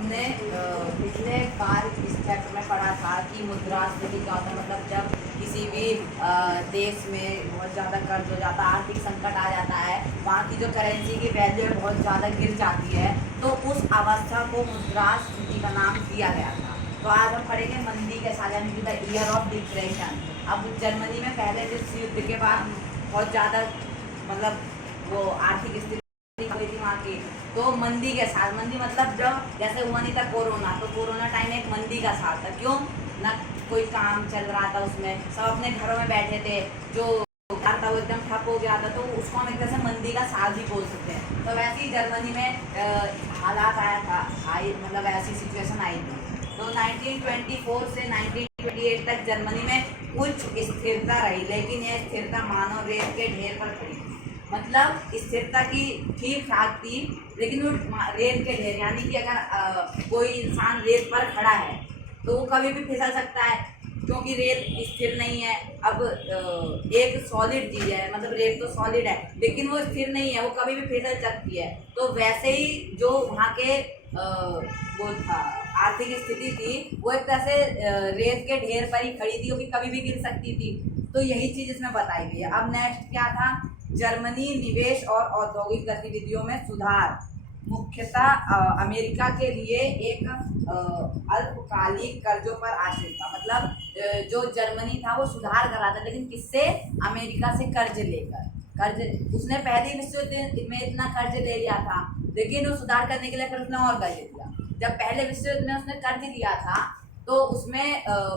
हमने पिछले बार इस चैप्टर में पढ़ा था कि मुद्रास्फीति क्या होता है। मतलब जब किसी भी देश में बहुत ज़्यादा कर्ज हो जाता है, आर्थिक संकट आ जाता है, वहाँ की जो करेंसी की वैल्यू है बहुत ज़्यादा गिर जाती है, तो उस अवस्था को मुद्रास्फीति का नाम दिया गया था। तो आज हम पढ़ेंगे मंदी के साथ, यानी कि द ईयर ऑफ डिप्रेशन। अब जर्मनी में पहले विश्व युद्ध के बाद बहुत ज़्यादा मतलब वो आर्थिक स्थिति हुई थी वहाँ की, तो मंदी के साथ, मंदी मतलब जब जैसे हुआ नहीं था कोरोना, तो कोरोना टाइम एक मंदी का साथ था। क्यों ना कोई काम चल रहा था, उसमें सब अपने घरों में बैठे थे, जो था वो एकदम ठप हो गया था, तो उसको हम एक तरह से मंदी का साथ भी बोल सकते हैं। तो वैसे ही जर्मनी में हालात आया था, मतलब ऐसी सिचुएशन आई थी। तो 1924 से 1928 तक जर्मनी में उच्च स्थिरता रही, लेकिन यह स्थिरता मानव रेत के ढेर पर खड़ी थी। मतलब स्थिरता की ठीक ठाक थी, लेकिन वो रेत के ढेर, यानी कि अगर कोई इंसान रेत पर खड़ा है तो वो कभी भी फिसल सकता है, क्योंकि रेत स्थिर नहीं है। अब एक सॉलिड चीज़ है, मतलब रेत तो सॉलिड है, लेकिन वो स्थिर नहीं है, वो कभी भी फिसल सकती है। तो वैसे ही जो वहाँ के वो था आर्थिक स्थिति थी, वो एक तरह से रेत के ढेर पर ही खड़ी थी, वो भी कभी भी गिर सकती थी। तो यही चीज़ इसमें बताई गई है। अब नेक्स्ट क्या था, जर्मनी निवेश और औद्योगिक गतिविधियों में सुधार, मुख्यतः अमेरिका के लिए एक अल्पकालिक कर्जों पर आश्रित था। मतलब जो जर्मनी था वो सुधार कर रहा था, लेकिन किससे? अमेरिका से कर्ज लेकर। कर्ज उसने पहले विश्व युद्ध में इतना कर्ज ले लिया था, लेकिन वो सुधार करने के लिए फिर उसने और कर्ज लिया। जब पहले विश्व युद्ध में उसने कर्ज लिया था, तो उसमें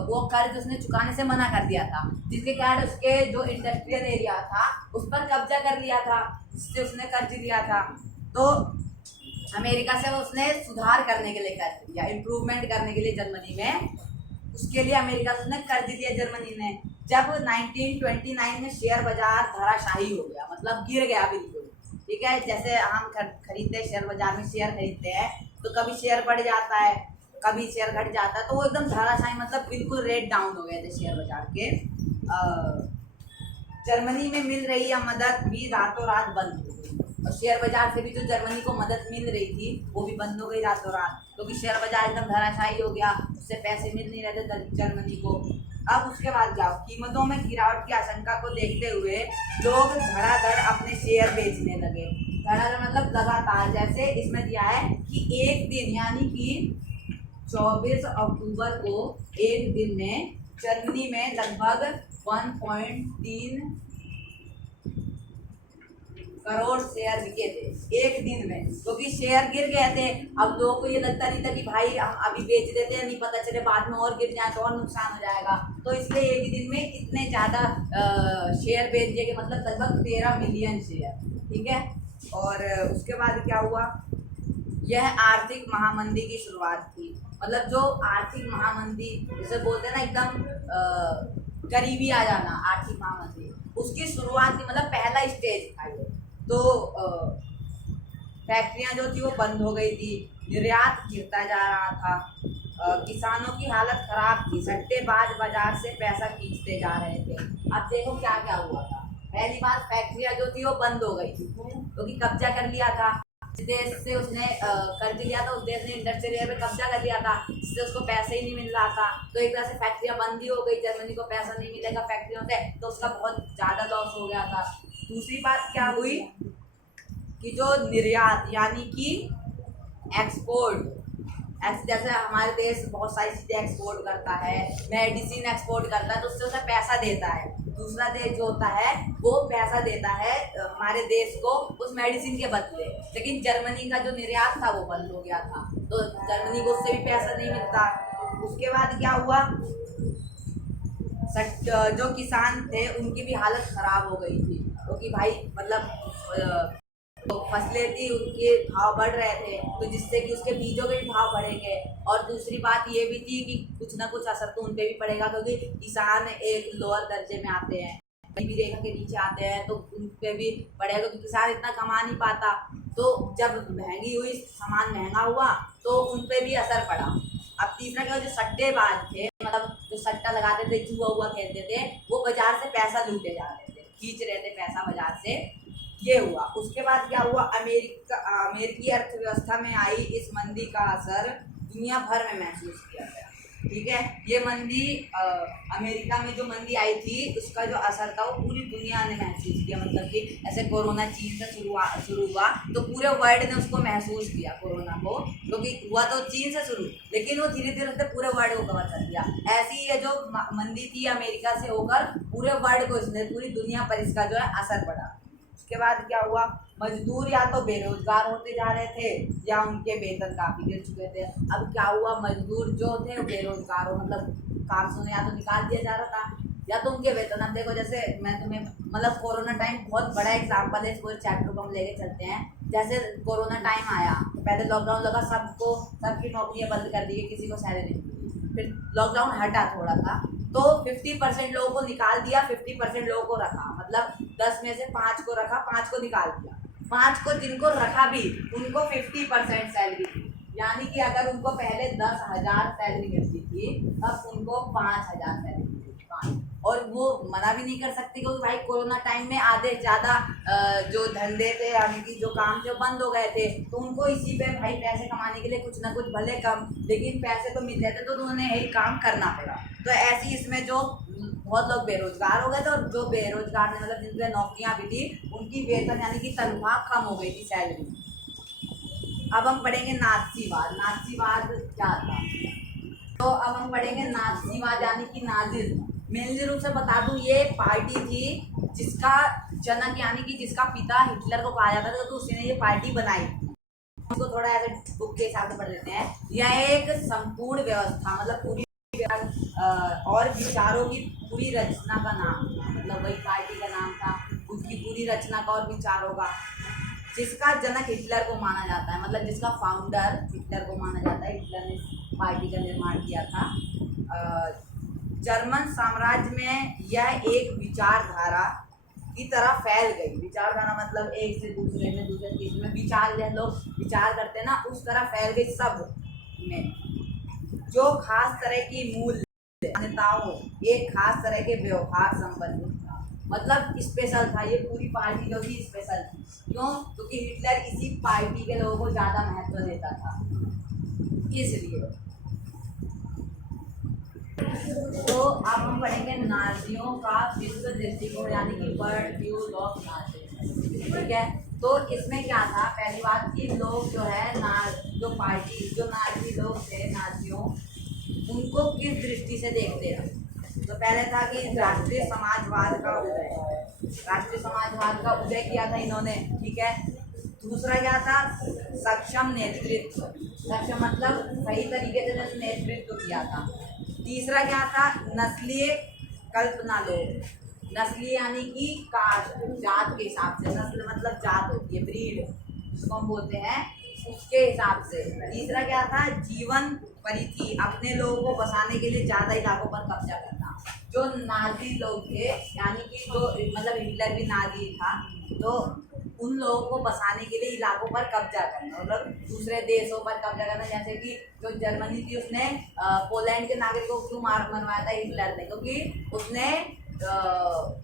वो कर्ज उसने चुकाने से मना कर दिया था, जिसके कारण उसके जो इंडस्ट्रियल एरिया था उस पर कब्जा कर लिया था, जिससे उसने कर्ज लिया था। तो अमेरिका से वो उसने सुधार करने के लिए कर्ज लिया, इम्प्रूवमेंट करने के लिए जर्मनी में, उसके लिए अमेरिका से उसने कर्ज लिया जर्मनी ने। जब 1929 में शेयर बाजार धराशायी हो गया, मतलब गिर गया बिल्कुल, ठीक है। जैसे हम खरीदते हैं शेयर बाजार में, शेयर खरीदते हैं तो कभी शेयर बढ़ जाता है, कभी शेयर घट जाता है, तो वो एकदम धराशायी, मतलब बिल्कुल रेट डाउन हो गए थे शेयर बाजार के। जर्मनी में मिल रही यह मदद भी रातों रात बंद हो गई, और शेयर बाजार से भी जो जर्मनी को मदद मिल रही थी वो भी बंद हो गई रातों रात, क्योंकि शेयर बाजार एकदम धराशायी हो गया, उससे पैसे मिल नहीं रहे थे जर्मनी को। अब उसके बाद जाओ, कीमतों में गिरावट की आशंका को देखते हुए लोग धड़ाधड़ अपने शेयर बेचने लगे। धड़ाधड़ मतलब लगातार, जैसे इसमें दिया है कि एक दिन, यानी कि 24 अक्टूबर को एक दिन में जर्मनी में लगभग 1.3 करोड़ शेयर बिके थे एक दिन में, क्योंकि शेयर गिर गए थे। अब लोगों को ये लगता नहीं था कि भाई हम अभी बेच देते हैं, नहीं पता चले बाद में और गिर जाए तो और नुकसान हो जाएगा, तो इसलिए एक दिन में इतने ज़्यादा शेयर बेच दिए, मतलब लगभग 13 मिलियन शेयर, ठीक है। और उसके बाद क्या हुआ, यह आर्थिक महामंदी की शुरुआत थी। मतलब जो आर्थिक महामंदी जैसे बोलते हैं ना, एकदम करीबी आ जाना, आर्थिक महामंदी, उसकी शुरुआत थी, मतलब पहला स्टेज था ये। तो फैक्ट्रियां जो थी वो बंद हो गई थी, निर्यात गिरता जा रहा था, किसानों की हालत खराब थी, सट्टेबाज बाजार से पैसा खींचते जा रहे थे। अब देखो क्या क्या हुआ था। पहली बात, फैक्ट्रियां जो थी वो बंद हो गई थी, क्योंकि कब्जा कर लिया था जिस देश से उसने कर्ज लिया था, उस देश ने इंडस्ट्रियल एरिया पे कब्जा कर लिया था, जिससे उसको पैसे ही नहीं मिल रहा था। तो एक तरह से फैक्ट्रियां बंद ही हो गई, जर्मनी को पैसा नहीं मिलेगा फैक्ट्रियों से, तो उसका बहुत ज़्यादा लॉस हो गया था। दूसरी बात क्या हुई कि जो निर्यात, यानी कि एक्सपोर्ट, जैसे हमारे देश बहुत सारी चीज़ें एक्सपोर्ट करता है, मेडिसिन एक्सपोर्ट करता है, तो उससे उसे पैसा देता है। दूसरा देश जो होता है वो पैसा देता है हमारे देश को उस मेडिसिन के बदले, लेकिन जर्मनी का जो निर्यात था वो बंद हो गया था, तो जर्मनी को उससे भी पैसा नहीं मिलता। उसके बाद क्या हुआ, जो किसान थे उनकी भी हालत खराब हो गई थी, क्योंकि भाई मतलब तो फसलें थी उनके भाव बढ़ रहे थे, तो जिससे कि उसके बीजों के भी भाव बढ़ेंगे। और दूसरी बात ये भी थी कि कुछ ना कुछ असर तो उन पे भी पड़ेगा, क्योंकि किसान एक लोअर दर्जे में आते हैं, गरीबी रेखा के नीचे आते हैं, तो उन पे भी पड़ेगा, क्योंकि किसान इतना कमा नहीं पाता। तो जब महंगी हुई, सामान महंगा हुआ, तो उन पे भी असर पड़ा। अब तीसरा क्या, जो सट्टेबाज थे, मतलब जो सट्टा लगाते थे, जुआ हुआ खेलते थे, वो बाजार से पैसा लूटे जा रहे थे, खींच रहे थे पैसा बाजार से, ये हुआ। उसके बाद क्या हुआ, अमेरिकी अर्थव्यवस्था में आई इस मंदी का असर दुनिया भर में महसूस किया गया। ठीक है, ये मंदी अमेरिका में जो मंदी आई थी उसका जो असर था वो पूरी दुनिया ने महसूस किया। मतलब कि ऐसे कोरोना चीन से शुरू हुआ तो पूरे वर्ल्ड ने उसको महसूस किया कोरोना को, क्योंकि हुआ तो चीन से शुरू, लेकिन वो धीरे धीरे से पूरे वर्ल्ड को कवर कर दिया। ऐसी ये जो मंदी थी अमेरिका से होकर पूरे वर्ल्ड को, इसने पूरी दुनिया पर इसका जो है असर पड़ा। उसके बाद क्या हुआ, मजदूर या तो बेरोजगार होते जा रहे थे या उनके वेतन काफ़ी गिर चुके थे। अब क्या हुआ, मजदूर जो थे बेरोजगार हो, मतलब काम से या तो निकाल दिया जा रहा था या तो उनके वेतन। अब देखो, जैसे मैं तुम्हें मतलब कोरोना टाइम बहुत बड़ा एग्जाम्पल है, इस पूरे चैप्टर को हम लेके चलते हैं। जैसे कोरोना टाइम आया, पहले लॉकडाउन लगा, सबकी नौकरियां बंद कर दी, किसी को सैलरी नहीं मिली। फिर लॉकडाउन हटा थोड़ा सा तो 50% लोगों को निकाल दिया, 50% लोगों को रखा। मतलब 10 में से 5 को रखा, 5 को निकाल दिया। 5 को जिनको रखा भी उनको 50% सैलरी दी। यानी कि अगर उनको पहले 10,000 सैलरी मिलती थी, अब उनको 5,000 सैलरी मिलती। और वो मना भी नहीं कर सकती, क्योंकि भाई कोरोना टाइम में आधे ज़्यादा जो धंधे थे यानी कि जो काम थे बंद हो गए थे, तो उनको इसी पे भाई पैसे कमाने के लिए कुछ ना कुछ, भले कम लेकिन पैसे तो मिल रहे थे, तो उन्हें यही काम करना पड़ा। तो ऐसी इसमें जो बहुत लोग बेरोजगार हो गए थे, और जो बेरोजगार थे मतलब जिनके नौकरियां भी थी, उनकी वेतन यानी कि तनख्वाह कम हो गई थी, सैलरी। अब हम पढ़ेंगे नाज़ीवाद। नाज़ीवाद क्या था, तो अब हम पढ़ेंगे नाज़ीवाद यानी कि नाजिज्म। मेनली रूप से बता दूं, ये एक पार्टी थी जिसका जनक यानी कि जिसका पिता हिटलर को कहा जाता था, तो उसने ये पार्टी बनाई। उसको थोड़ा ऐसे बुक के हिसाब से पढ़ लेते हैं। यह एक संपूर्ण व्यवस्था, मतलब पूरी और विचारों की पूरी रचना का नाम था, मतलब वही पार्टी का नाम था, उसकी पूरी रचना का और विचारों का, जिसका जनक हिटलर को माना जाता है, मतलब जिसका फाउंडर हिटलर को माना जाता है। हिटलर ने पार्टी का निर्माण किया था। जर्मन साम्राज्य में यह एक विचारधारा की तरह फैल गई। विचारधारा मतलब एक से दूसरे में, दूसरे तीसरे में विचार, जैसे लोग विचार करते हैं ना, उस तरह फैल गई सब में। जो खास तरह की मूल मान्यताओं, एक खास तरह के व्यवहार संबंधित था, मतलब स्पेशल था। ये पूरी पार्टी जो थी स्पेशल थी। क्यों? क्योंकि हिटलर इसी पार्टी के लोगों को ज़्यादा महत्व देता था, इसलिए। तो अब हम पढ़ेंगे नाजियों का विश्व दृष्टिकोण यानी कि वर्ल्ड व्यू ऑफ नाजी। ठीक है, तो इसमें क्या था, पहली बात कि लोग जो है जो पार्टी, जो नाजी लोग थे, नाजियों, उनको किस दृष्टि से देखते हैं। तो पहले था कि राष्ट्रीय समाजवाद का उदय, राष्ट्रीय समाजवाद का उदय किया था इन्होंने। ठीक है, दूसरा क्या था, सक्षम नेतृत्व, सक्षम मतलब सही तरीके से नेतृत्व किया था। तीसरा क्या था, नस्लीय कल्पना लोग, नस्लीय यानी कि कास्ट, जात के हिसाब से, नस्ल मतलब जात होती है, ब्रीड जिसको हम बोलते हैं, उसके हिसाब से। तीसरा क्या था, जीवन परिधि, अपने लोगों को बसाने के लिए ज़्यादा इलाकों पर कब्जा करना। जो नाजी लोग थे यानी कि जो मतलब हिटलर भी नाजी था, तो उन लोगों को बसाने के लिए इलाकों पर कब्जा करना, मतलब दूसरे देशों पर कब्जा करना। जैसे कि जो जर्मनी थी, उसने पोलैंड के नागरिकों को क्यों मरवाया था हिटलर ने, क्योंकि उसने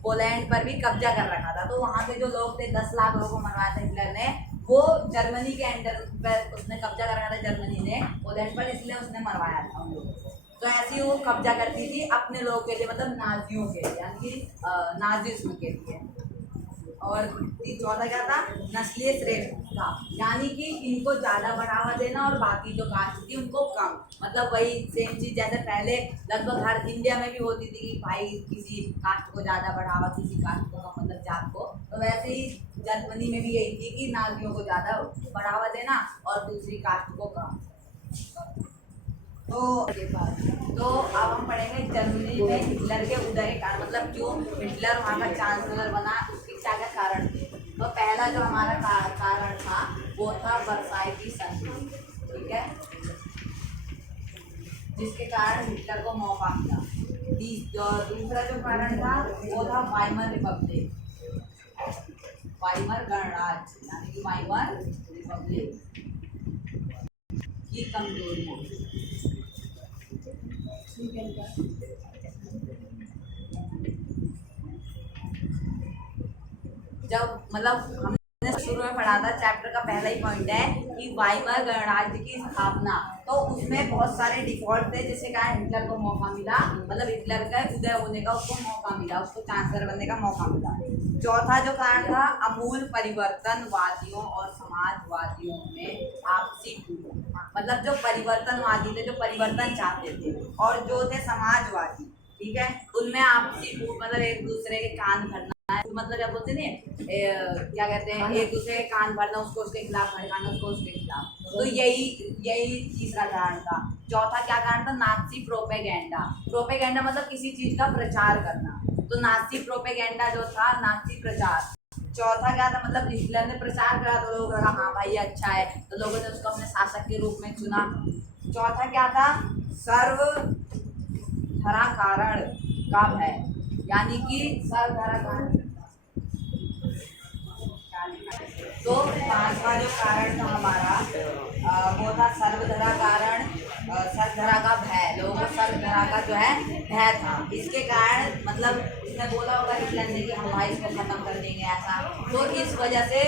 पोलैंड पर भी कब्जा कर रखा था। तो वहाँ पे जो लोग थे, 10 लाख लोगों को मरवाया था हिटलर ने, वो जर्मनी के अंडर पर उसने कब्जा कर रखा था, जर्मनी ने पोलैंड पर, इसलिए उसने मरवाया था उन लोगों को। तो ऐसे ही वो कब्जा करती थी अपने लोगों के लिए, मतलब नाजियों के लिए, यानी कि नाजिज्म के लिए। और चौथा क्या था, नस्लीय श्रेष्ठता, यानी कि इनको ज़्यादा बढ़ावा देना और बाकी जो कास्ट थी उनको कम। मतलब वही सेम चीज़ जैसे पहले लगभग हर इंडिया में भी होती थी कि भाई किसी कास्ट को ज़्यादा बढ़ावा, किसी कास्ट को कम, मतलब जात को। तो वैसे ही जर्मनी में भी यही थी कि नाजियों को ज़्यादा बढ़ावा देना और दूसरी कास्ट को कम। तो अब हम पढ़ेंगे जर्मनी में हिटलर के उदय का मतलब क्यों हिटलर वहाँ का चांसलर बना, उसके क्या क्या कारण थे। तो पहला जो हमारा कारण था वो था वर्साई की संधि। ठीक है, जिसके कारण हिटलर को मौका मिला। दूसरा जो कारण था वो था वाइमर रिपब्लिक, वाइमर गणराज्य यानी कि वाइमर रिपब्लिक की कमजोरी। जब मतलब हमने शुरू में पढ़ा था, चैप्टर का पहला ही पॉइंट है कि वाइमर गणराज्य की स्थापना। तो उसमें बहुत सारे डिफॉल्ट थे, जिससे क्या हिटलर को मौका मिला, मतलब हिटलर का उदय होने का उसको मौका मिला, उसको चांसलर बनने का मौका मिला। चौथा जो कारण था, अमूल परिवर्तन वादियों और समाजवादियों में आपसी टूट। मतलब जो परिवर्तनवादी थे, जो परिवर्तन चाहते थे, और जो थे समाजवादी, ठीक है, उनमें आपसी टूट, मतलब एक दूसरे के कान भरना, मतलब क्या बोलते नहीं, क्या कहते हैं, एक दूसरे के कान भरना, उसको उसके खिलाफ भड़काना, उसको उसके खिलाफ। तो यही चीज का कारण था। चौथा क्या कारण था, नाजी प्रोपेगेंडा। प्रोपेगेंडा मतलब किसी चीज का प्रचार करना, तो नाजी प्रोपेगेंडा जो था, नाजी प्रचार। चौथा क्या था, मतलब हिटलर ने प्रचार करा तो लोगों ने कहा हाँ भाई ये अच्छा है, तो लोगों ने उसको अपने शासक के रूप में चुना। चौथा क्या था, सर्वधरा कारण का भय, यानी कि सर्वधरा कारण। तो पांचवा जो कारण था हमारा वो था सर्वधरा कारण, सर्वधरा का भय, लोगों को सर्वधरा का जो है भय था। इसके कारण मतलब उसने बोला होगा हिटलर ने कि हम भाई इसको खत्म कर देंगे ऐसा, तो इस वजह से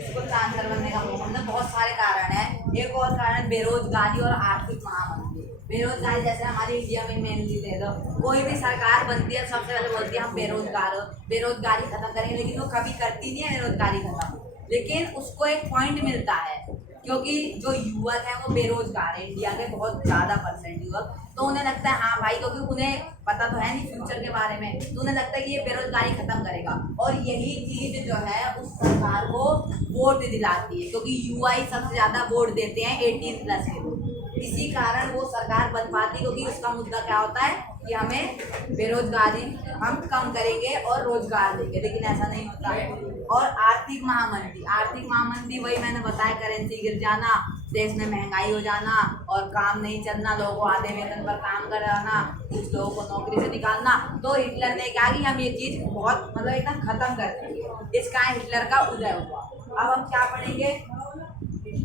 उसको चांसलर बनने का मौका मिला। बहुत सारे कारण है। एक और कारण बेरोजगारी और आर्थिक महामंदी। बेरोजगारी जैसे हमारे इंडिया में मेनली ले लो, कोई भी सरकार बनती है सबसे पहले बोलती है हम बेरोजगार हो, बेरोजगारी खत्म करेंगे, लेकिन वो कभी करती नहीं है बेरोजगारी खत्म। लेकिन उसको एक पॉइंट मिलता है, क्योंकि जो युवक है वो बेरोजगार है, इंडिया के बहुत ज़्यादा परसेंट युवक, तो उन्हें लगता है हाँ भाई, क्योंकि उन्हें पता तो है नहीं फ्यूचर के बारे में, तो उन्हें लगता है कि ये बेरोजगारी खत्म करेगा, और यही चीज जो है उस सरकार को वोट दिलाती है, क्योंकि युवा ही सबसे ज़्यादा वोट देते हैं 18+ के लोग। इसी कारण वो सरकार बन पाती, क्योंकि उसका मुद्दा क्या होता है कि हमें बेरोजगारी हम कम करेंगे और रोजगार देंगे, लेकिन ऐसा नहीं होता है। और आर्थिक महामंदी, आर्थिक महामंदी वही मैंने बताया, करेंसी गिर जाना, देश में महंगाई हो जाना और काम नहीं चलना, लोगों को आधे वेतन पर काम कराना, कुछ लोगों को नौकरी से निकालना। तो हिटलर ने कहा कि हम ये चीज बहुत मतलब एकदम खत्म कर देंगे, इस कारण हिटलर का उदय हुआ। अब हम क्या पढ़ेंगे,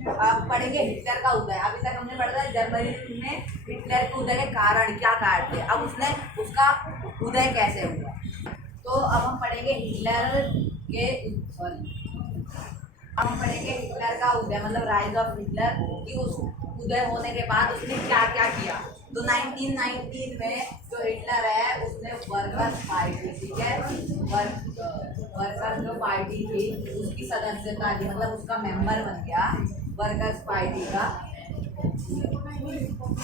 अब पढ़ेंगे हिटलर का उदय। अभी तक हमने पढ़ा था जर्मनी में हिटलर के उदय के कारण क्या कारण थे, अब उसने उसका उदय कैसे हुआ। तो अब हम पढ़ेंगे हिटलर के हम पढ़ेंगे हिटलर का उदय, मतलब राइज ऑफ हिटलर, कि उस उदय होने के बाद उसने क्या क्या किया। तो 1919 में जो हिटलर है उसने वर्कर्स पार्टी, ठीक है, वर्कर्स जो पार्टी थी उसकी सदस्यता ली, मतलब उसका मेंबर बन गया वर्कर्स पार्टी का।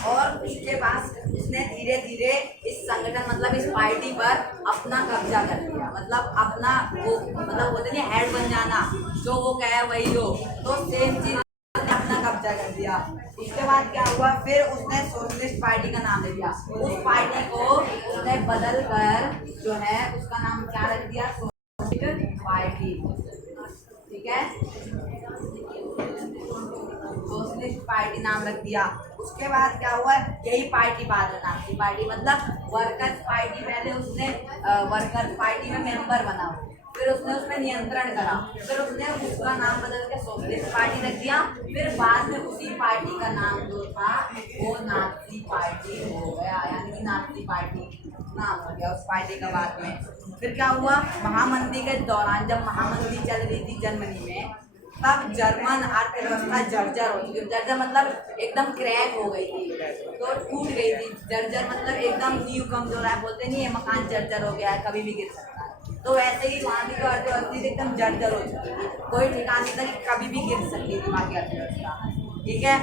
और उसके बाद उसने धीरे धीरे इस संगठन मतलब इस पार्टी पर अपना कब्जा कर लिया, मतलब अपना वो मतलब बोलते नहीं हेड बन जाना, जो वो कहे वही हो, तो सेम चीज अपना कब्जा कर दिया। उसके बाद क्या हुआ, फिर उसने सोशलिस्ट पार्टी का नाम ले दिया, उस पार्टी को उसने बदल कर जो है उसका नाम क्या रख दिया, सोशलिस्ट पार्टी, ठीक है, सोशलिस्ट पार्टी नाम रख दिया। उसके बाद क्या हुआ, यही पार्टी बाद में नाजी पार्टी, मतलब वर्कर्स पार्टी पहले उसने वर्कर्स पार्टी में मेंबर बना, फिर उसने उसमें नियंत्रण करा, फिर उसने उसका नाम बदल के सोशलिस्ट पार्टी रख दिया, फिर बाद में उसी पार्टी का नाम जो था वो नाजी पार्टी हो गया, यानी कि नाजी पार्टी नाम हो गया उस पार्टी का बाद में। फिर क्या हुआ, महामंदी के दौरान जब महामंदी चल रही थी जर्मनी में, तब जर्मन अर्थव्यवस्था जर्जर हो चुकी, जर्जर मतलब एकदम क्रैक हो गई थी, तो टूट गई थी। जर्जर मतलब एकदम नींव कमजोर है, बोलते नहीं है मकान जर्जर हो गया है, कभी भी गिर सकता है, तो वैसे ही वहाँ की जो अर्थव्यवस्था थी एकदम जर्जर हो चुकी थी, कोई ठिकाना नहीं था कि कभी भी गिर सकती थी वहाँ की अर्थव्यवस्था, ठीक है।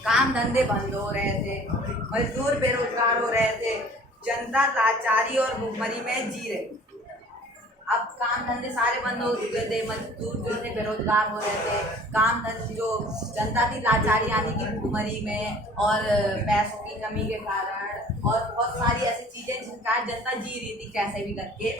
काम धंधे बंद हो रहे थे, मजदूर बेरोजगार हो रहे थे, जनता लाचारी और भुखमरी में जी रही। अब काम धंधे सारे बंद हो चुके थे, मजदूर जो थे बेरोजगार हो रहे थे, काम धंधे जो जनता थी लाचारी यानी कि भुखमरी में और पैसों की कमी के कारण, और बहुत सारी ऐसी चीज़ें जिनका जनता जी रही थी कैसे भी करके।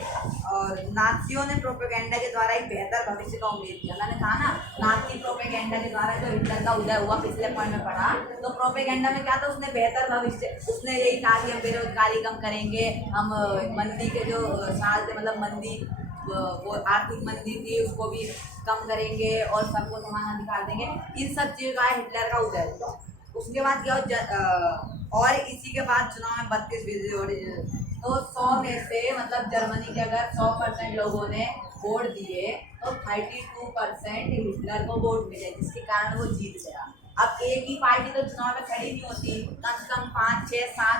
और नाजियों ने प्रोपेगेंडा के द्वारा एक बेहतर भविष्य का उम्मीद किया। मैंने कहा ना, नाजी प्रोपेगेंडा के द्वारा जो हिटलर का उदय हुआ, पिछले पॉइंट में पढ़ा, तो प्रोपेगेंडा में क्या था, उसने बेहतर भविष्य, उसने यही कहा कि हम बेरोजगारी कम करेंगे, हम मंदी के जो साल थे मतलब मंदी वो आर्थिक मंदी थी उसको भी कम करेंगे और सबको समान अधिकार देंगे। इन सब चीज़ों का हिटलर का उदय हुआ। उसके बाद क्या हो, और इसी के बाद चुनाव में 32 विजयी, तो 100 में से मतलब जर्मनी के अगर 100% लोगों ने वोट दिए तो 32% हिटलर को वोट मिले, जिसके कारण वो जीत गया। अब एक ही पार्टी तो चुनाव में खड़ी नहीं होती, कम से कम 5, 6, 7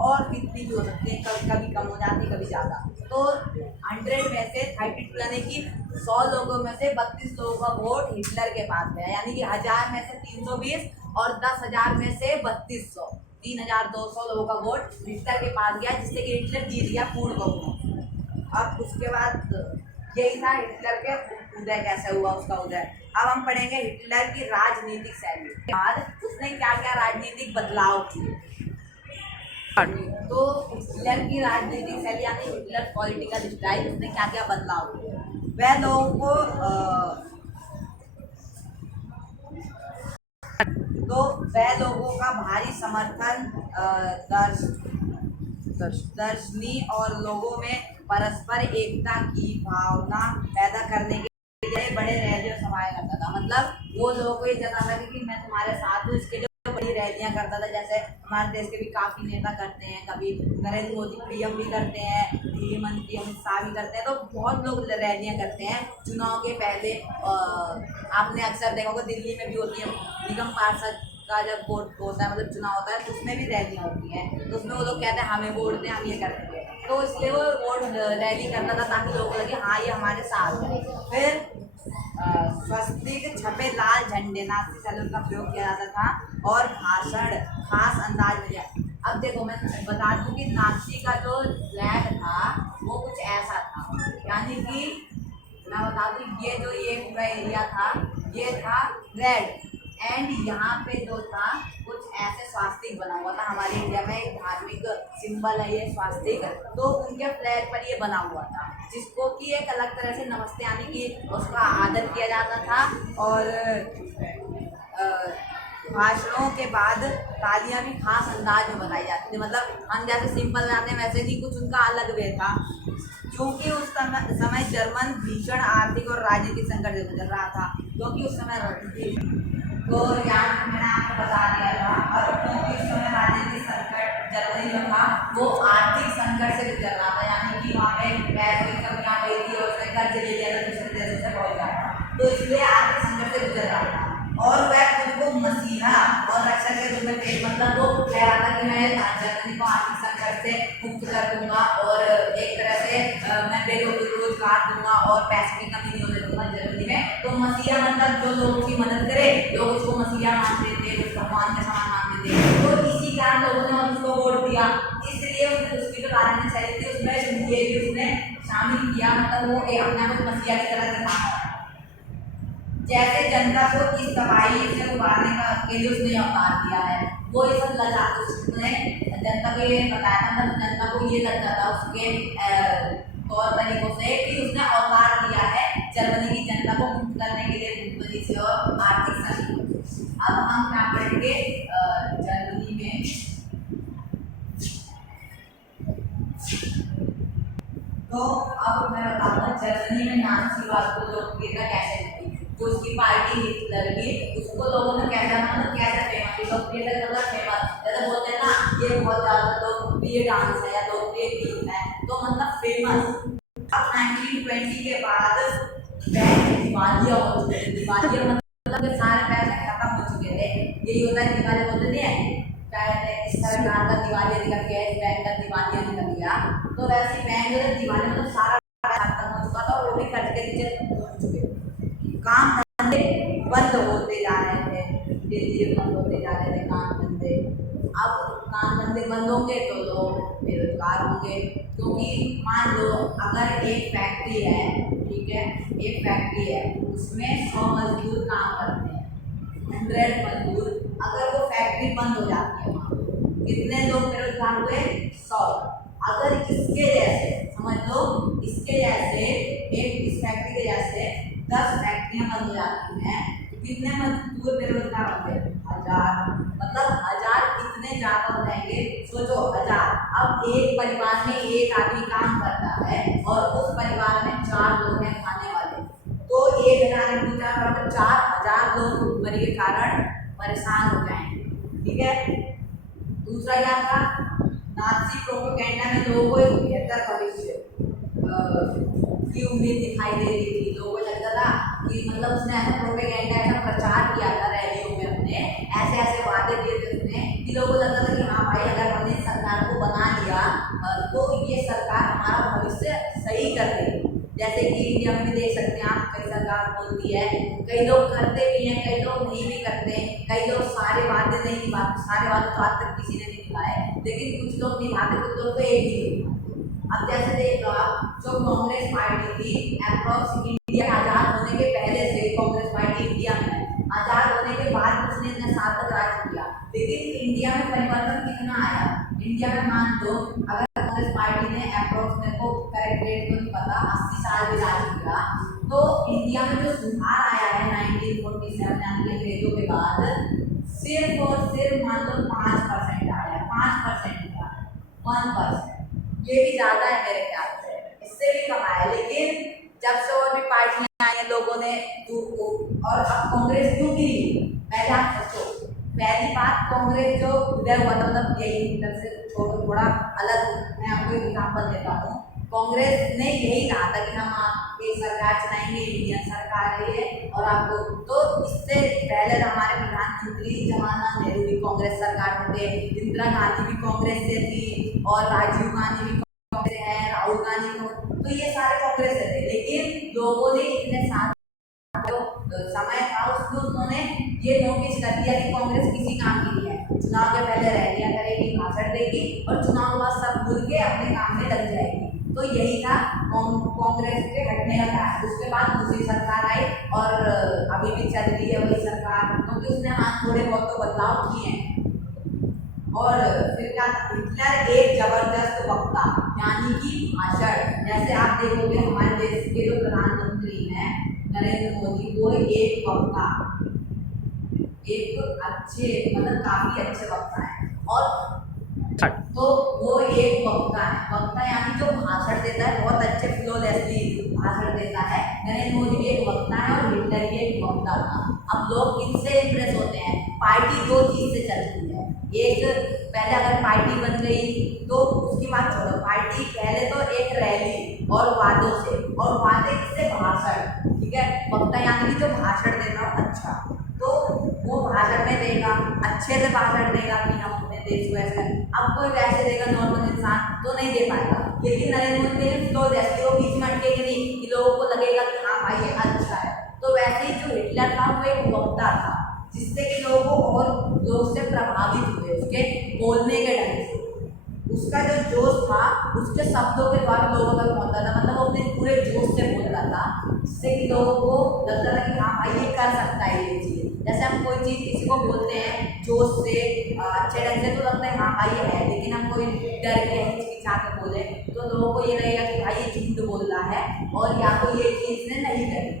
और कितनी भी हो सकती है, कभी कभी कम हो जाती, कभी ज़्यादा। तो 100 में से 32 यानी कि 100 लोगों में से 32 लोगों का वोट हिटलर के पास गया, यानी कि 1000 में से 320 और 10,000 में से 3200, 3200 लोगों का वोट हिटलर के पास गया, जिससे कि हिटलर जीत गया पूर्ण बहुमत। अब उसके बाद यही था हिटलर के उदय, कैसे हुआ उसका उदय। अब हम पढ़ेंगे हिटलर की राजनीतिक शैली। बाद उसने क्या क्या राजनीतिक बदलाव किए। तो हिटलर की राजनीतिक शैली यानी हिटलर पॉलिटिकल स्टाइल, उसने क्या क्या बदलाव किए। वह लोगों को वह लोगों का भारी समर्थन दर्शनी और लोगों में परस्पर एकता की भावना पैदा करने के लिए बड़े रैलियां समाया करता था। मतलब वो लोगों को ये जताता था कि मैं तुम्हारे साथ हूँ, इसके लिए बड़ी रैलियां करता था। जैसे हमारे देश के भी काफी नेता करते हैं, कभी नरेंद्र मोदी पीएम भी करते हैं, गृह मंत्री अमित शाह भी करते हैं, तो बहुत लोग रैलियां करते हैं चुनाव के पहले। आपने अक्सर देखा होगा दिल्ली में भी होती है, निगम पार्षद का जब वोट होता है, मतलब चुनाव होता है, तो उसमें भी रैलियाँ होती हैं। तो उसमें वो लोग कहते हैं हमें वोट दें, हम ये करेंगे, तो इसलिए वो वोट रैली करता था ताकि लोगों को लगे हाँ ये हमारे साथ है। फिर स्वस्तिक छपे लाल झंडे नाथी सैलून का प्रयोग किया जाता था और भाषण खास अंदाज में दिया। अब देखो मैं बता दूं कि नाथी का जो फ्लैग था वो कुछ ऐसा था, यानी कि मैं बता दूं ये पूरा एरिया था, ये था रेड, एंड यहाँ पे जो था कुछ ऐसे स्वास्तिक बना हुआ था। हमारे इंडिया में एक धार्मिक सिंबल है ये स्वास्तिक, तो उनके फ्लैग पर ये बना हुआ था, जिसको कि एक अलग तरह से नमस्ते यानी कि उसका आदर किया जाता था। और भाषणों के बाद तालियां भी खास अंदाज में बजाई जाती थी। मतलब हम जैसे सिंपल बनाते हैं वैसे नहीं, कुछ उनका अलग वे था। क्योंकि उस समय जर्मन भीषण आर्थिक और राजनीतिक संकट से गुजर रहा था, क्योंकि उस समय तो यहाँ मैंने आपको बता दिया था। और क्योंकि उस समय राजनीतिक संकट जर्मनी में था, वो आर्थिक संकट से गुजर रहा था, यानी कि वहाँ पे पैसों की कमी आ गई थी और उसने कर्ज ले लिया था दूसरे देशों से बहुत ज़्यादा, तो इसलिए आर्थिक संकट से गुजर रहा था। और वह खुद को मसीहा और रक्षक के रूप में थे, मतलब वो कह रहा था कि मैं जर्मनी को आर्थिक संकट से मुक्त कर दूंगा और एक तरह से मैं बेरोजगार दूंगा और पैसे की कमी नहीं होने दूंगा जर्मनी में। तो मसीहा मतलब जो लोगों की मदद करे, लोग उसको मसीहा मानते थे, उस भगवान के समान मानते थे, तो इसी कारण लोगों ने उसको वोट दिया। इसलिए उसकी जो राजनीतिक शैली थी उसमें ये भी उसने शामिल किया, मतलब वो एक अपने आप को मसीहा की तरह दिखाया। जैसे जनता को इस तबाही से उबारने के लिए उसने अवतार दिया है, वो ये सब लगा उसने जनता को ये बताया था, मतलब जनता को ये लगता था उसके तौर तरीकों से कि उसने अवतार दिया है जर्मनी की जनता को मुक्त करने के लिए भूखमरी से और आर्थिक संकट से। अब हम क्या पढ़ेंगे जर्मनी में, तो अब मैं बताऊंगा जर्मनी में नाजीवाद को लोकप्रियता कैसे मिली। जो उसकी पार्टी हिटलर की, उसको लोगों ने कैसा मतलब कैसे फेमस, लोकप्रियता मतलब फेमस, जैसे बोलते हैं ना ये बहुत ज़्यादा लोकप्रिय डांस है या लोकप्रिय गीत है, तो मतलब फेमस। अब 1920 के बाद बैंक दिवालिया हो चुके थे। दिवालिया मतलब कि सारे पैसे खत्म हो चुके थे, यही होता है दिवालिया बोलते नहीं है, इस सरकार का दिवालिया निकल गया, इस बैंक का दिवालिया निकल गया। तो वैसे बैंक दिवालिया मतलब सारा खत्म हो चुका था और वो भी कर्ज के नीचे पहुंच चुके थे, काम धंधे बंद होते जा रहे थे, धीरे धीरे बंद होते जा रहे थे काम धंधे। अब काम धंधे बंद होंगे तो लोग बेरोजगार होंगे, क्योंकि मान लो अगर एक फैक्ट्री है, ठीक है, एक फैक्ट्री है उसमें 100 मजदूर काम करते हैं, 100 मजदूर, अगर वो फैक्ट्री बंद हो जाती है कितने लोग बेरोजगार हुए? 100। अगर इसके जैसे समझ लो, इसके जैसे एक इस फैक्ट्री के जैसे 10 फैक्ट्रियां बंद हो जाती हैं, कितने मजदूर बेरोजगार होंगे? 1000। मतलब 1000 कितने ज्यादा हो जाएंगे, सोचो 1000। अब एक परिवार में एक आदमी काम करता है और उस परिवार में 4 लोग हैं खाने वाले, तो 1000 × 4 मतलब 4000 लोग भूखमरी के कारण परेशान हो जाएंगे, ठीक है। दूसरा क्या था, नाजी प्रोपेगेंडा में लोगों को एक बेहतर भविष्य की उम्मीद दिखाई दे रही थी। लोगों को लगता था कि मतलब उसने ऐसा प्रोपेगेंडा, ऐसा प्रचार किया था रैलियों में, अपने ऐसे ऐसे वादे दिए थे उसने कि लोगों को लगता था कि हाँ भाई, अगर हमने सरकार को बना लिया तो ये सरकार हमारा भविष्य सही कर देगी। जैसे कि इंडिया में भी देख सकते हैं आप, कई सरकार बोलती है, कई लोग करते भी हैं, कई लोग नहीं भी करते, कई लोग सारे वादे नहीं निभाते, सारे वादे तो आज तक किसी ने नहीं निभाए, लेकिन कुछ लोग निभाते, कुछ लोग तो एक ही निभाते। अब जैसे देख लो आप, जो कांग्रेस पार्टी थी, अप्रॉक्स इंडिया आजाद होने के पहले से कांग्रेस पार्टी इंडिया में, आजाद होने के बाद उसने इतने साल तक राज किया, लेकिन इंडिया में परिवर्तन कितना आया? इंडिया में मान लो अगर कांग्रेस पार्टी ने अप्रॉक्स, मेरे को करेक्ट डेट तो नहीं पता, 80 साल भी राज किया, तो इंडिया में जो सुधार आया है 1947 यानी अंग्रेजों के बाद, सिर्फ और सिर्फ मान लो 5% आया, 5% का 1%, ये भी ज्यादा है मेरे ख्याल से, इससे भी कम आया। लेकिन जब से और भी पार्टियां आई हैं, लोगों ने और अब कांग्रेस क्यों गिरी? पहले आप सोचो, पहली बात कांग्रेस जो उदय हुआ था, मतलब यही से छोड़ो, थोड़ा अलग मैं आपको एग्जाम्पल देता हूँ। कांग्रेस ने यही कहा था कि हम आपकी सरकार चलाएंगे, इंडियन सरकार है और आपको, तो इससे पहले हमारे प्रधानमंत्री जवाहरलाल नेहरू भी कांग्रेस सरकार में थे, इंदिरा गांधी भी कांग्रेस से थी, और राजीव गांधी भी कांग्रेस है, राहुल गांधी, तो ये सारे कांग्रेस से थे। लेकिन लोगों ने इतने साल जो समय था उसमें उन्होंने ये नोटिस कर दिया कि कांग्रेस किसी काम की नहीं है, चुनाव के पहले रैलियां करेगी, भाषण देगी और चुनाव के बाद सब भूल के अपने काम में लग जाएगी। तो यही था कांग्रेस के हटने का कारण। उसके बाद दूसरी सरकार आई और अभी भी चल रही है वही सरकार, क्योंकि उसने हाँ थोड़े बहुत तो बदलाव किए हैं। और फिर क्या, हिटलर एक जबरदस्त वक्ता, यानी कि भाषण, जैसे आप देखोगे हमारे देश के जो प्रधानमंत्री हैं नरेंद्र मोदी, वो एक वक्ता, एक अच्छे, मतलब काफी अच्छे वक्ता है, और तो वो एक वक्ता है, वक्ता यानी जो भाषण देता है, बहुत अच्छे फ्लोलेसली भाषण देता है। नरेंद्र मोदी भी एक वक्ता है और हिटलर भी एक वक्ता था। अब लोग किससे इंप्रेस होते हैं? पार्टी दो चीज से चलती है, एक पहले अगर पार्टी बन गई तो उसकी बात छोड़ो, पार्टी पहले तो एक रैली और वादों से, और वादे किससे? भाषण, ठीक है। वक्ता यानी कि जो भाषण देना अच्छा, तो वो भाषण में देगा, अच्छे से भाषण देगा कि हम अपने देश को ऐसे, अब कोई वैसे देगा नॉर्मल इंसान तो नहीं दे पाएगा। लेकिन नरेंद्र मोदी ने तो जैसे वो बीच में अटकेगी नहीं कि लोगों को लगेगा कि हाँ भाई ये अच्छा है। तो वैसे ही जो हिटलर था वो एक वक्ता था, जिससे कि लोगों और लोग उससे प्रभावित हुए उसके बोलने के ढंग से, उसका जो जोश था उसके शब्दों के द्वारा लोगों तक पहुंचता था, मतलब वो अपने पूरे जोश से बोलता था, जिससे कि लोगों को लगता था कि हाँ भाई ये कर सकता है ये चीज़। जैसे हम कोई चीज़ किसी को बोलते हैं जोश से, अच्छे ढंग से, तो लगता है हाँ भाई ये है, लेकिन हम कोई डर के हिचकिचा के बोले तो लोगों को ये लगेगा कि भाई ये झूठ बोल रहा है और या तो ये चीज़ इसने नहीं करी।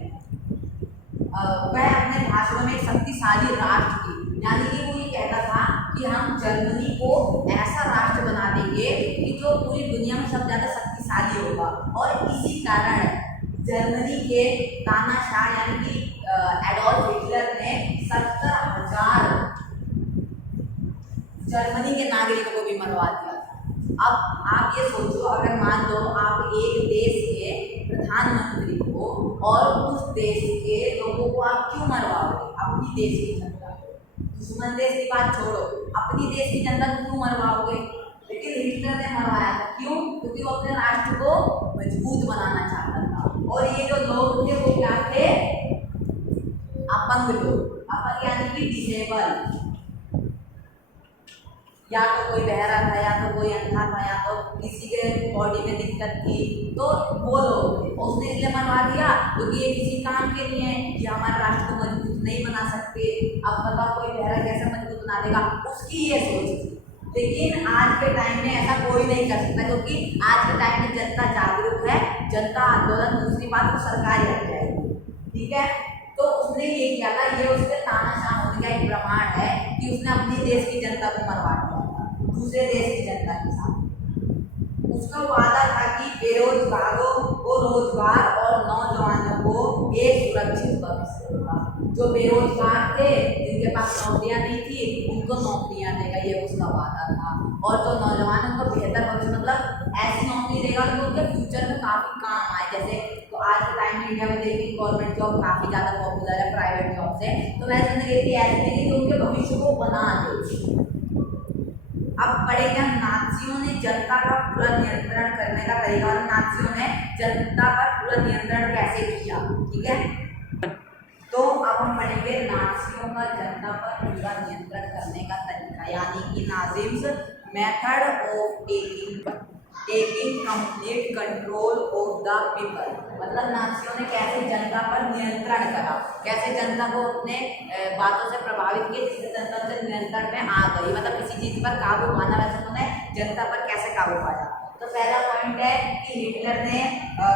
वह अपने भाषणों में एक शक्तिशाली राष्ट्र की, यानी कि वो ये कहता था कि हम जर्मनी को ऐसा राष्ट्र बना देंगे कि जो पूरी दुनिया में सबसे ज़्यादा शक्तिशाली होगा। और इसी कारण जर्मनी के तानाशाह यानी कि एडोल्फ हिटलर ने 70,000 जर्मनी के नागरिकों को भी मरवा दिया था। अब आप ये सोचो, अगर मान लो आप एक देश के प्रधानमंत्री हो और उस देश के लोगों को आप क्यों मरवाओगे? अपनी देश की जनता, दुश्मन देश की बात छोड़ो, अपनी देश की जनता को क्यों मरवाओगे? लेकिन हिटलर ने मरवाया था, क्यों? क्योंकि वो अपने राष्ट्र को मजबूत बनाना चाहता था। और ये जो लोग थे वो क्या थे? अपंग लोग, अपंग यानी कि डिसेबल, या तो कोई बहरा था, या तो कोई अंधा था, या तो किसी के बॉडी में दिक्कत थी, तो वो लोग थे। उसने इसलिए मरवा दिया क्योंकि ये किसी काम के लिए है कि हमारे राष्ट्र को मजबूत नहीं बना सकते। अब बताओ कोई बहरा कैसे मजबूत बना देगा? उसकी ये सोच थी। लेकिन आज के टाइम में ऐसा कोई नहीं कर सकता, क्योंकि आज के टाइम में जनता जागरूक है, जनता आंदोलन, दूसरी बात तो सरकार ही हट जाएगी, ठीक है। तो उसने ये किया था, ये उसके तानाशाह होने का एक प्रमाण है कि उसने अपने देश की जनता को मरवा दिया था दूसरे देश की जनता के साथ। उसका वादा था कि बेरोजगारों को रोजगार और नौजवानों को एक सुरक्षित भविष्य होगा। जो बेरोजगार थे, जिनके पास नौकरियां नहीं थी, उनको नौकरियां देगा, ये उसका वादा था। और जो नौजवानों को बेहतर भविष्य, मतलब ऐसी नौकरी देगा जो उनके फ्यूचर में काफी काम आए। जैसे जॉब काफ़ी ज़्यादा पॉपुलर है प्राइवेट जॉब से, तो वह चुनने गई थी ऐसे नहीं कि उनके भविष्य को बना दे। अब पढ़ेंगे हम नाजियों ने जनता का पूरा नियंत्रण करने का तरीका, और नाजियों ने जनता पर पूरा नियंत्रण कैसे किया। ठीक है, तो अब हम पढ़ेंगे नाजियों का जनता पर पूरा नियंत्रण करने का तरीका, यानी कि Nazism's method of taking complete control of the people. मतलब नाजियों ने कैसे जनता पर नियंत्रण करा, कैसे जनता को अपने बातों से प्रभावित किया, जिससे जनता उनके नियंत्रण में आ गई। मतलब किसी चीज पर काबू पाना, वैसे उन्होंने जनता पर कैसे काबू पाया। तो पहला पॉइंट है कि हिटलर ने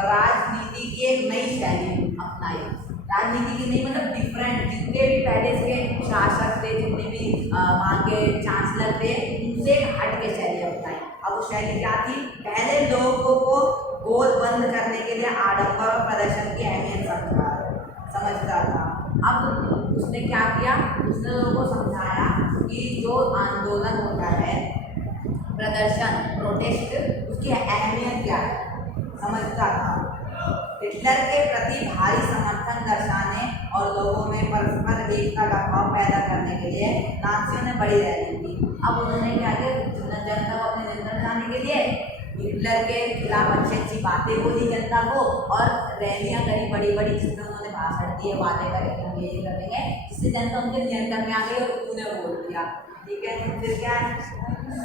राजनीति की एक नई शैली अपनाई। राजनीति की नहीं मतलब डिफरेंट, जितने भी पहले के शासक थे, जितने भी वहाँ के चांसलर थे, उनसे हट के शैली अपनाई। अब वो शैली क्या थी, पहले लोगों को गोल बंद करने के लिए आडंबर और प्रदर्शन की अहमियत समझता था। अब उसने क्या किया, उसने लोगों को समझाया कि जो आंदोलन होता है, प्रदर्शन, प्रोटेस्ट, उसकी अहमियत क्या है, समझता था। हिटलर के प्रति भारी समर्थन दर्शाने और लोगों में परस्पर एकता का भाव पैदा करने के लिए नाजियों ने बड़ी रैली की। अब उन्होंने क्या किया, जनता को अपने नियंत्रण लाने के लिए हिटलर के खिलाफ अच्छी अच्छी बातें बोली जनता को, और रैलियां करी बड़ी बड़ी, जिसमें उन्होंने भाषण दिए, बातें करेंगे, हम ये करेंगे, जिससे जनता उनके नियंत्रण में आ गई और उन्हें वोट दिया। ठीक है, फिर क्या है,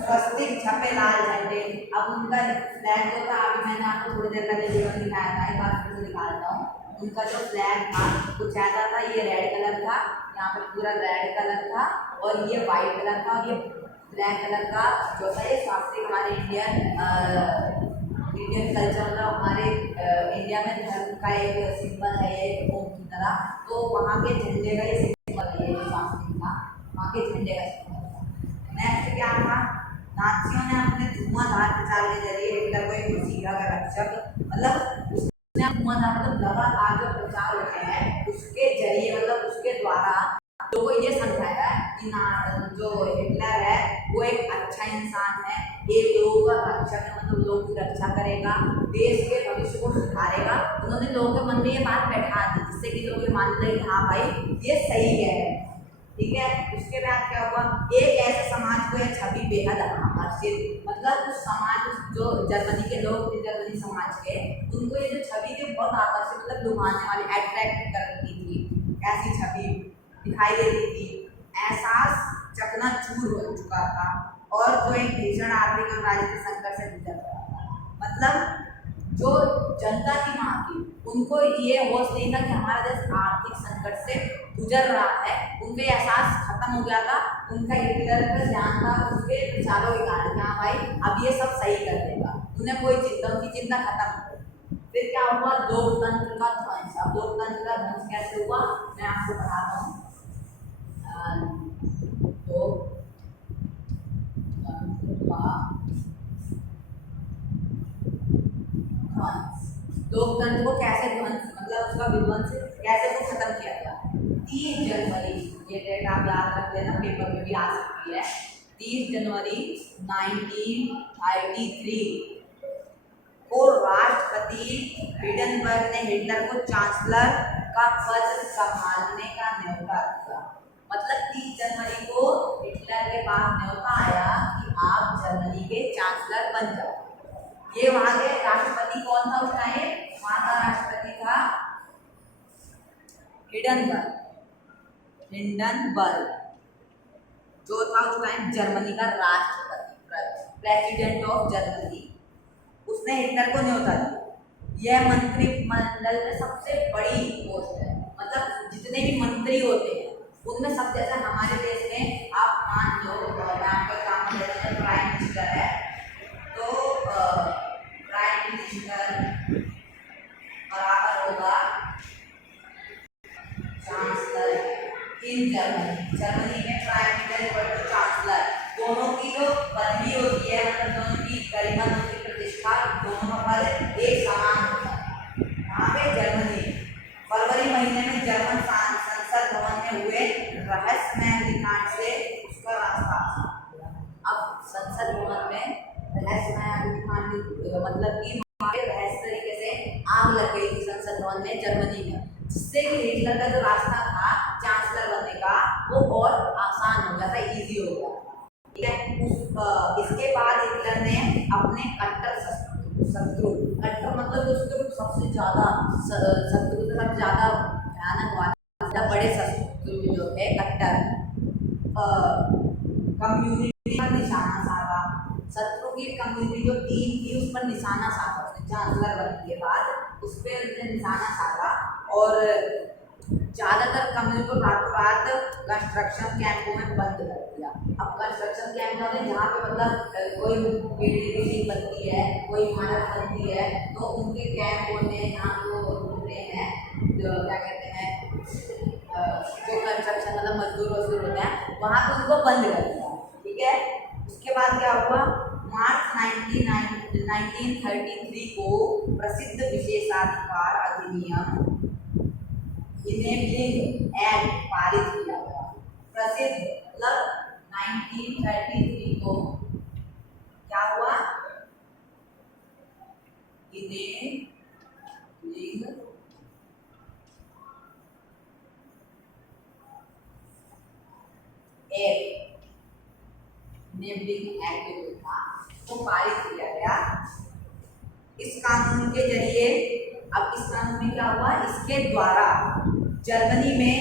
स्वस्तिक छपे लाल झंडे। अब उनका फ्लैग जो था, अभी मैंने आपको थोड़ी देर पहले जीवन दिखाया था, एक बार फिर से दिखाता हूँ। उनका जो फ्लैग था कुछ ऐसा था, ये रेड कलर था, यहाँ पर पूरा रेड कलर था, और ये वाइट कलर था, और ये ब्लैक कलर का जो था, ये स्वास्तिक हमारे इंडियन कल्चर, मतलब हमारे इंडिया में धर्म का एक सिंबल है ये ओम की तरह। तो वहाँ के झंडे का ये सिंबल है, ये स्वास्तिक का वहाँ के झंडे का सिंबल। नेक्स्ट क्या था, नाजियों ने अपने धुआंधार प्रचार के जरिए हिटलर को एक मसीहा का रक्षक, मतलब उसने धुआंधार मतलब लगातार जो प्रचार होते हैं उसके जरिए, मतलब उसके द्वारा लोगों को ये समझाया कि जो हिटलर है वो एक अच्छा इंसान है, एक लोगों का रक्षक है, मतलब लोगों की रक्षा करेगा, देश के भविष्य को सुधारेगा। उन्होंने लोगों के मन में ये बात बैठा दी, जिससे कि लोग ये मान लें कि हाँ भाई ये सही कह रहे हैं। ठीक है, उसके बाद क्या हुआ, एक ऐसे समाज को यह छवि बेहद आकर्षित, मतलब उस समाज, जो जर्मनी के लोग थे, जर्मनी समाज के, उनको ये जो छवि थी बहुत आकर्षित, मतलब लुभाने वाली, अट्रैक्ट करती थी, ऐसी छवि दिखाई देती थी। एहसास चकनाचूर हो चुका था, और जो एक भीषण आर्थिक और राजनीतिक संकट से गुजर रहा था। मतलब जो जनता थी वहाँ की, उनको ये होश नहीं था कि हमारा देश आर्थिक संकट से गुजर रहा है, उनका एहसास खत्म हो गया था। उनका हिटलर पर ध्यान था उसके विचारों के कारण, हाँ भाई अब ये सब सही कर देगा, उन्हें कोई चिंता, उनकी चिंता खत्म हो गई। फिर क्या हुआ, लोकतंत्र का ध्वंस। अब लोकतंत्र का ध्वंस कैसे हुआ, मैं आपको बताता हूँ। लोकतंत्र को कैसे ध्वंस, मतलब उसका विध्वंस कैसे को खत्म किया गया। 30 जनवरी, ये डेट आप याद रख लेना, पेपर में भी आ सकती है। 30 जनवरी 1933 को राष्ट्रपति हिडेनबर्ग ने हिटलर को चांसलर का पद संभालने का न्योता दिया। मतलब 30 जनवरी को हिटलर के पास न्योता आया कि आप जर्मनी के चांसलर बन जाओ। ये वहां के राष्ट्रपति कौन था उस टाइम, वहां का राष्ट्रपति था हिंडनबर्ग, जो था उस टाइम जर्मनी का राष्ट्रपति, प्रेसिडेंट ऑफ जर्मनी। उसने हिटलर को न्योता दिया। यह मंत्रिमंडल में सबसे बड़ी पोस्ट है, मतलब जितने भी मंत्री होते हैं उनमें सबसे, जैसे हमारे देश में आप मान लो, मैं आपका काम प्राइम मिनिस्टर है, तो प्राइम मिनिस्टर बराबर होगा चांसलर इन जर्मनी। जर्मनी में प्राइम मिनिस्टर चांसलर, दोनों की जो पदवी होती है, मतलब दोनों की गरिमा, दोनों की प्रतिष्ठा, दोनों का पद एक समान होता है। यहाँ पे जर्मनी फरवरी महीने में जर्मन संसद भवन में हुए रहस्यमय अग्निकांड से उसका रास्ता आसान हुआ। अब संसद भवन में रहस्यमय अग्निकांड, मतलब कि रहस्य तरीके से आग लग गई थी संसद भवन में जर्मनी में, जिससे जिससे कि हिटलर का जो रास्ता था चांसलर बनने का वो और आसान हो गया था, इजी हो गया। ठीक है, इसके बाद हिटलर ने अपने कट्टर शत्रु, कट्टर मतलब उसके सबसे ज्यादा शत्रु, सबसे ज्यादा भयानक वाला बड़े शत्रु जो है कट्टर कम्युनिटी पर निशाना साधा। शत्रु की कम्युनिटी जो टीम थी उस पर निशाना साधा उसने चांसलर बनने के बाद, उस पर उसने निशाना साधा और ज्यादातर कम्युनिटी को रातों रात कंस्ट्रक्शन कैंपों में बंद कर दिया। अब कंस्ट्रक्शन कैंप होते हैं जहाँ पे मतलब कोई बिल्डिंग बनती है, कोई इमारत बनती है, तो उनके कैंप होते हैं जहाँ वो होते हैं जो क्या कहते हैं जो कंस्ट्रक्शन मतलब मजदूर वजदूर होते हैं, वहाँ पे उनको बंद कर दिया। ठीक है, उसके बाद क्या हुआ, मार्च 1933 को प्रसिद्ध विशेषाधिकार अधिनियम इनेबलिंग एक्ट पारित किया गया। प्रसिद्ध मतलब 1933 को क्या हुआ, इनेबलिंग एक्ट, इनेबलिंग एक्ट जो था वो पारित किया गया। इस कानून के जरिए, अब इस कानून में क्या हुआ, इसके द्वारा जर्मनी में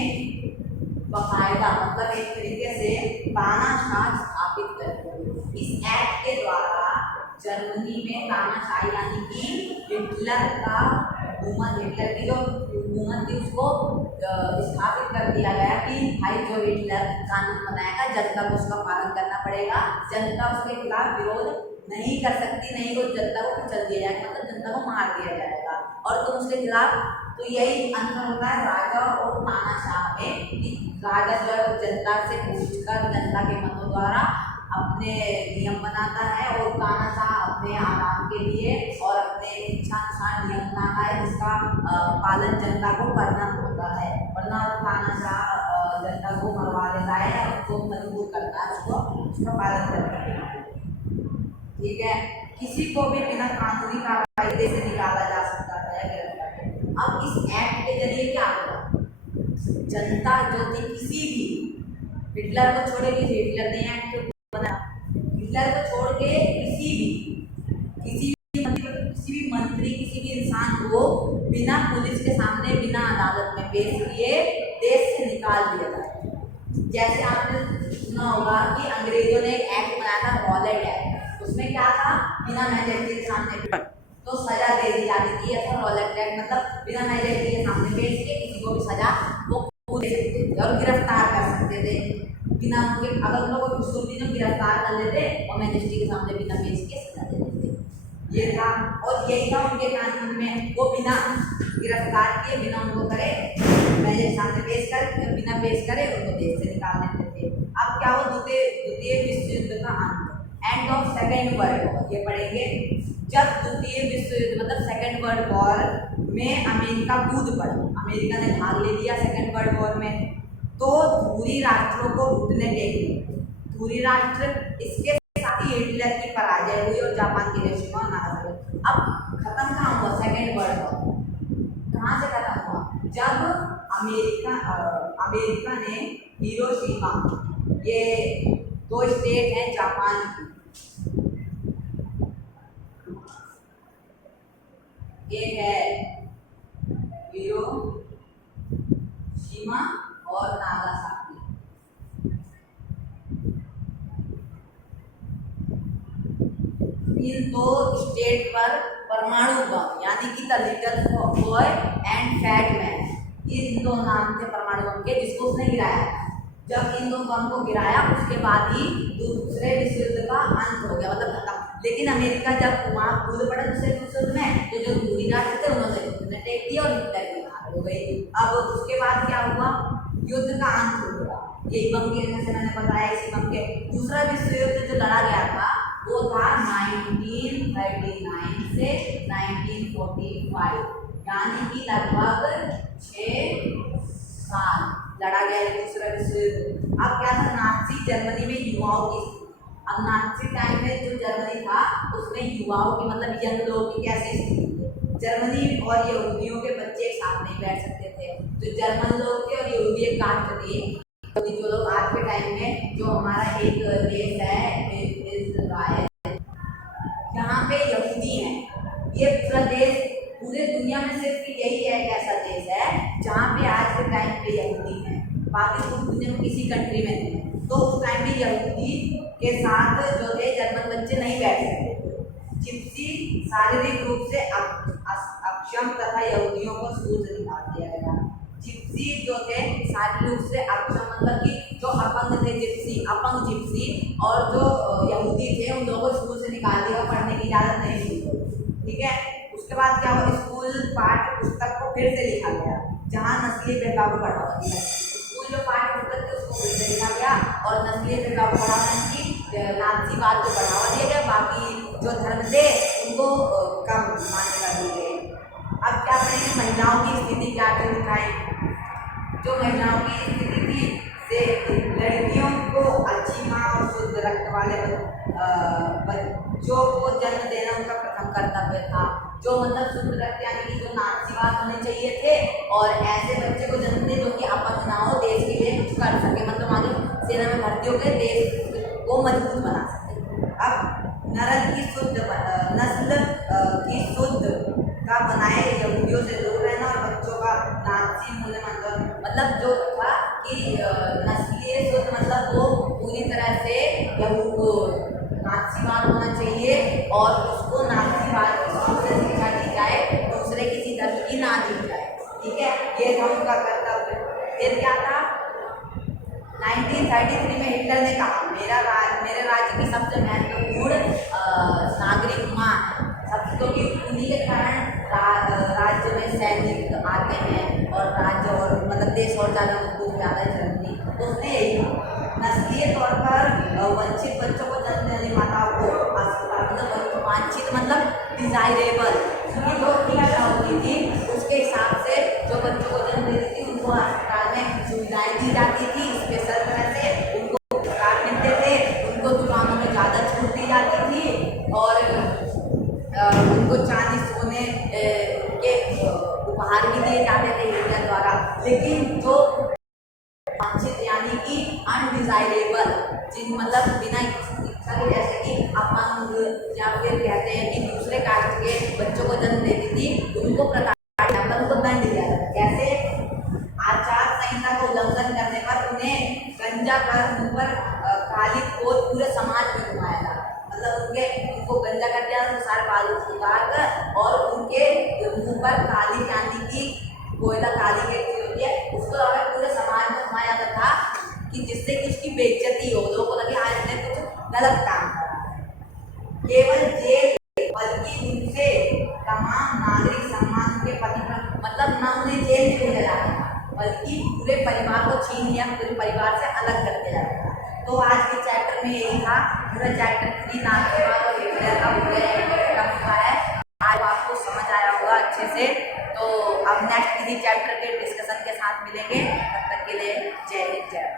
बाकायदा मतलब एक तरीके से तानाशाह स्थापित कर दी। इस एक्ट के द्वारा जर्मनी में तानाशाही यानी कि हिटलर का हुकूमत, हिटलर की जो हुकूमत थी उसको स्थापित कर दिया गया कि भाई जो हिटलर कानून बनाएगा जनता को उसका पालन करना पड़ेगा, जनता उसके खिलाफ विरोध नहीं कर सकती, नहीं तो जनता को कुचल दिया जाएगा, मतलब जनता को मार दिया जाएगा और तुम उसके खिलाफ। तो यही अंतर होता है राजा और तानाशाह में कि राजा जो है जनता से पूछकर जनता के मतों द्वारा अपने नियम बनाता है और तानाशाह अपने आराम के लिए और अपने इच्छा अनुसार नियम बनाता है जिसका पालन जनता को करना होता है, वरना तानाशाह जनता को मरवा देता है या उसको मजबूर करता है उसका पालन करना है। ठीक है, किसी को भी बिना कानूनी कार्रवाई देश से निकाला जा सकता है। अब इस एक्ट के जरिए क्या हुआ, जनता जो थी किसी भी, हिटलर को छोड़ के, हिटलर ने एक्ट बना, हिटलर को छोड़ के किसी भी मंत्री किसी भी इंसान को बिना पुलिस के सामने बिना अदालत में पेश किए देश से निकाल दिया जाए। जैसे आपने सुना होगा कि अंग्रेजों ने एक एक्ट बनाया था रॉलेट एक्ट, उसमें क्या था, बिना मैजिस्ट्रेट के सामने तो सजा दे दी जाती थी। ऐसा रॉलेट एक्ट मतलब बिना मैजिस्ट्रेट के सामने पेश के किसी को भी सजा वो दे सकते थे और गिरफ्तार कर सकते थे बिना उनके, अगर उन लोगों को कुछ तो गिरफ्तार कर लेते और मैजिस्ट्रेट के सामने बिना पेश के सजा दे देते। ये था और यही था उनके कानून में, वो बिना गिरफ्तार किए, बिना उनको करे मैजिस्ट्रेट सामने पेश कर, बिना पेश करे उनको देश से निकाल देते थे। अब क्या हो, द्वितीय विश्व युद्ध का अंत, end of second world war, ये पढ़ेंगे। जब द्वितीय विश्व युद्ध मतलब सेकेंड वर्ल्ड वॉर में अमेरिका कूद पड़ा, अमेरिका ने भाग ले लिया सेकेंड वर्ल्ड वॉर में, तो धूरी राष्ट्रों को घुटने टेक, धूरी राष्ट्र, इसके साथ ही हिटलर की पराजय हुई और जापान की हिरोशिमा और नागासाकी। अब खत्म कहाँ हुआ सेकेंड वर्ल्ड वॉर, कहाँ से खत्म हुआ, जब अमेरिका ने हिरोशिमा, ये दो स्टेट है जापान की, एक है हिरोशिमा और नागासाकी, इन दो स्टेट पर परमाणु बम यानी कि the little boy and fat man, इन दो नाम से परमाणु बम के, जिसको उसने गिराया। जब इन दो बम को गिराया उसके बाद ही दूसरे विश्व युद्ध का अंत हो गया, मतलब खत्म। लेकिन अमेरिका जब वहाँ कूद पड़ा दूसरे विश्व युद्ध में, तो जो दूरी राष्ट्र थे उन्होंने टेक दिया और हिटलर की हार हो गई। अब उसके बाद क्या हुआ, युद्ध का अंत हुआ, यही बम गिरने से मैंने बताया। इसी बम के दूसरा विश्व युद्ध जो लड़ा गया था वो था 1939 से 1945, यानी कि लगभग 6 साल लड़ा गया दूसरा विश्व युद्ध। अब क्या था, नाजी जर्मनी में युवाओं की, अब नाजी टाइम में जो जर्मनी था उसमें युवाओं की मतलब यंग लोगों की कैसी स्थिति थी, जर्मनी और यहूदियों के बच्चे एक साथ नहीं बैठ सकते थे। जो जर्मन लोग थे और यहूदी एक कास्ट थी, जो लोग आज के टाइम में जो हमारा एक देश है इज़राइल, यहाँ पे यहूदी हैं। ये पूरा देश पूरे दुनिया में सिर्फ यही एक ऐसा देश है जहाँ पे आज के टाइम पे यहूदी हैं, बाकी पूरी दुनिया में किसी कंट्री में नहीं है। तो उस टाइम में यहूदी के साथ जो थे जर्मन बच्चे नहीं बैठ सकते थे। जिप्सी शारीरिक रूप से अक्षम तथा यहूदियों को स्कूल से निकाल दिया गया। जिप्सी जो थे शारीरिक रूप से अक्षम मतलब कि जो अपंग थे जिप्सी, अपंग जिप्सी, और जो यहूदी थे उन लोगों को स्कूल से निकाल दिया, पढ़ने की इजाज़त नहीं दी। ठीक है, उसके बाद क्या हुआ, स्कूल पाठ्य पुस्तक को फिर से लिखा गया जहाँ नस्लीय भेदभाव को बढ़ावा दिया। स्कूल जो पाठ्य पुस्तक थे उसको फिर से लिखा गया और नस्लीय भेदभाव को बढ़ाने की नाज़ीवाद को बढ़ावा दिया गया। बाकी जो धर्म थे उनको कम मान्यता दी गई। अब क्या करेंगे, महिलाओं की स्थिति क्या थी दिखाई। जो महिलाओं की स्थिति थी से लड़कियों को अच्छी माँ और शुद्ध रक्त वाले बच्चों को जन्म देना उनका प्रथम कर्तव्य था। जो मतलब शुद्ध रक्त यानी कि जो नाज़ीवाद होने चाहिए थे, और ऐसे बच्चे को जन्म दे जो कि अपंग ना हो, देश के लिए कुछ कर सके, मतलब आगे सेना में भर्ती होकर देश को मजबूत बना सके। अब नस्ल की शुद्ध का बनाए यहूदियों से दूर रहना और बच्चों का नाज़ी मूल्य मतलब जो था कि नस्लीय शुद्ध मतलब वो पूरी तरह से नाज़ीवाद होना चाहिए और उसको नाज़ीवाद से शिक्षा दी जाए, दूसरे किसी धर्म की ना दी जाए। ठीक है, ये था उनका कर्तव्य। फिर क्या था, 1933 में हिटलर ने कहा मेरे राज्य की सबसे महत्वपूर्ण नागरिक माँ है, सब क्योंकि उन्हीं के कारण राज्य में सैनिक आते हैं और राज्य और मतलब देश और ज़्यादा मजबूत ज़्यादा है जर्मनी। तो उसने यही नस्लीय तौर पर वंचित बच्चों को जन्म देने माताओं को अस्पताल मतलब वांछित मतलब डिजायरेबल की जो इच्छा होती थी उसके हिसाब से जो बच्चों को जन्म देती थी उनको अस्पताल में सुविधाएं दी जाती थी। स्पेशल तरह से उनको उपचार मिलते थे, उनको दुकानों में ज़्यादा छूट दी जाती थी और उनको चांदी सोने के उपहार भी दिए जाते थे हिटलर द्वारा। लेकिन जो वांछित यानी कि अनडिजायरेबल, जिन मतलब बिना इच्छा के, जैसे कि अपंग या फिर कहते हैं कि दूसरे कास्ट के बच्चों को जन्म देती थी, उनको उनको दंड दिया जाता। जैसे आचार संहिता का उल्लंघन करने पर उन्हें गंजा कर मुँह पर काली पोत पूरे समाज में घुमाया जाता, मतलब उनको गंजा कर दिया तो सारे बाल उतार कर और उनके मुंह पर काली चांदी की कोयला काली की होती है उसको लगा पूरे समाज में घुमाया जाता था कि जिससे कि उसकी बेइज्जती हो, लोगों को लगे आज ने कुछ गलत काम करा है। केवल जेल बल्कि उनसे तमाम नागरिक सम्मान के पति पर मतलब न उन्हें जेल में भेजा जाता था बल्कि पूरे परिवार को छीन लिया, पूरे परिवार से अलग कर दिया जाता था। तो आज के चैप्टर में यही था, पूरा चैप्टर 3 नाज़ीवाद और हिटलर का हुआ है। आज आपको समझ आया होगा अच्छे से। तो अब नेक्स्ट किसी चैप्टर के डिस्कशन के साथ मिलेंगे, तब तक के लिए जय हिंद जय।